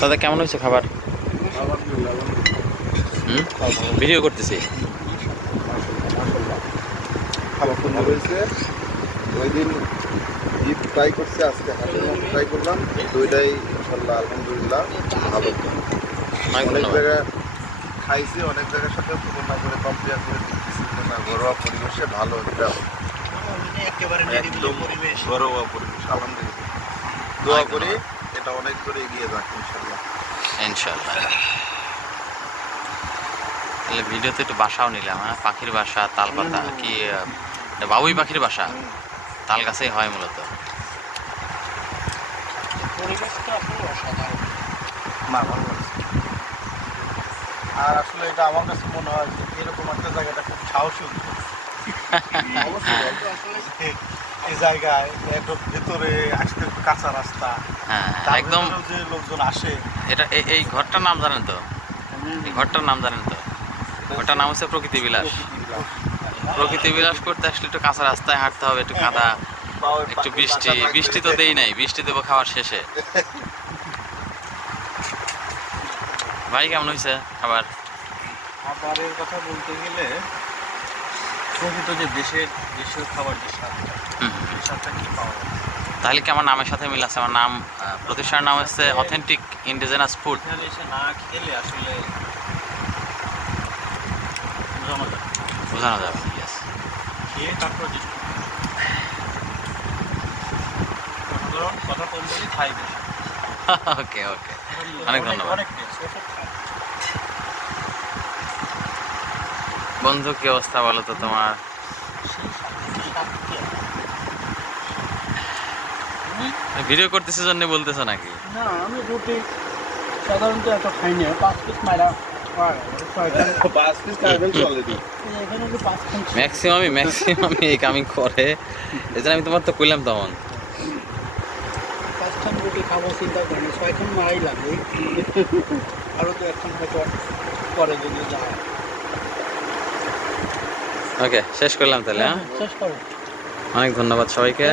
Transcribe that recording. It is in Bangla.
দাদা কেমন হয়েছে খাবার? ভিডিও করতেছি। খাবার সুন্দর হয়েছে। ওই দিন ঈদ ট্রাই করছি, আজকে হাটের মতো ট্রাই করলাম। দুইটাই ইনশাল্লাহ আলহামদুলিল্লাহ ভালো। অনেক জায়গায় খাইছি, অনেক জায়গার সাথে তুলনা করে কম্পেয়ার করে দেখতেছি না, ঘরোয়া পরিবেশে ভালো একটা একদম ঘরোয়া পরিবেশ। আলহামদুলিল্লাহ দোয়া করি এটা অনেক দূরে এগিয়ে যাক ইনশাল্লাহ। ইনশাল্লাহ। তাহলে ভিডিওতে একটু বাসাও নিলাম, হ্যাঁ, পাখির বাসা, তাল পাতা কি বাবুই পাখির বাসা তাল গাছেই হয় মূলত। না ভালো লাগছে। আর আসলে এটা আমার কাছে মনে হয় যে এরকম একটা জায়গাটা খুব সাহসী উদ্যোগ। অবশ্যই আসলে এই জায়গায় একটু ভেতরে আসতে একটু কাঁচা রাস্তা, হ্যাঁ একদম। যে লোকজন আসে। এটা এই ঘরটার নাম জানেন তো? এই ঘরটার নাম জানেন তো? ঘরটার নাম হচ্ছে প্রকৃতি বিলাস। প্রকৃতি বিলাস করতে আসলে একটু কাঁচা রাস্তায় হাঁটতে হবে, একটু কাদা, একটু বৃষ্টি। বৃষ্টি তো দেই নাই, বৃষ্টি দেবো খাওয়ার শেষে। ভাই কেমন হয়েছে খাবার? খাবারের কথা বলতে গেলে প্রকৃত যে দেশের খাবার যে স্বাদটা, সেই স্বাদটা কিন্তু পাওয়া যায়। তাহলে কি আমার নামের সাথে মিল আছে? আমার নাম, প্রতিষ্ঠানের নাম হচ্ছে অথেন্টিক ইন্ডিজেনাস ফুড। এখানে এসে না খেলে আসলে বোঝানো যাবে। ইয়েস। খেয়ে তারপর কথা কম বলি, খাই বেশি। ওকে ওকে, অনেক ধন্যবাদ। অনেক টেস্ট। বন্ধু কি অবস্থা বলো তো তোমার? ভিডিও করতেছে জন্য বলতেছো নাকি? না, আমি রুটি সাধারণত এত খাই না, 5 পিস মারা ম্যাক্সিমামই এই কামিং করে, এই জন্য আমি তোমার তো কইলাম তখন। 5খান রুটি খাবো চিন্তা করি না, 6খান মারাই লাগবে। আরও তো 1খান হয়তো পরে যদি যায়। ওকে, শেষ করলাম তাহলে। হ্যাঁ, শেষ করো। অনেক ধন্যবাদ সবাইকে।